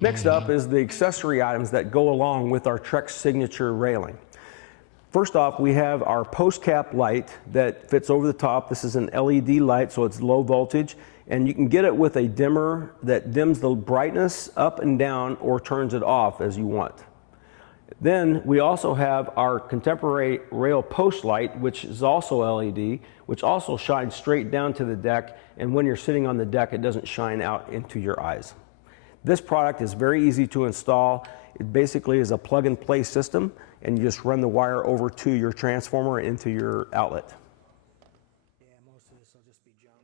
Next up is the accessory items that go along with our Trex signature railing. First off, we have our post cap light that fits over the top. This is an LED light, so it's low voltage, and you can get it with a dimmer that dims the brightness up and down or turns it off as you want. Then we also have our contemporary rail post light, which is also LED, which also shines straight down to the deck, and when you're sitting on the deck, it doesn't shine out into your eyes. This product is very easy to install. It basically is a plug-and-play system, and you just run the wire over to your transformer into your outlet. Yeah, most of this will just be junk.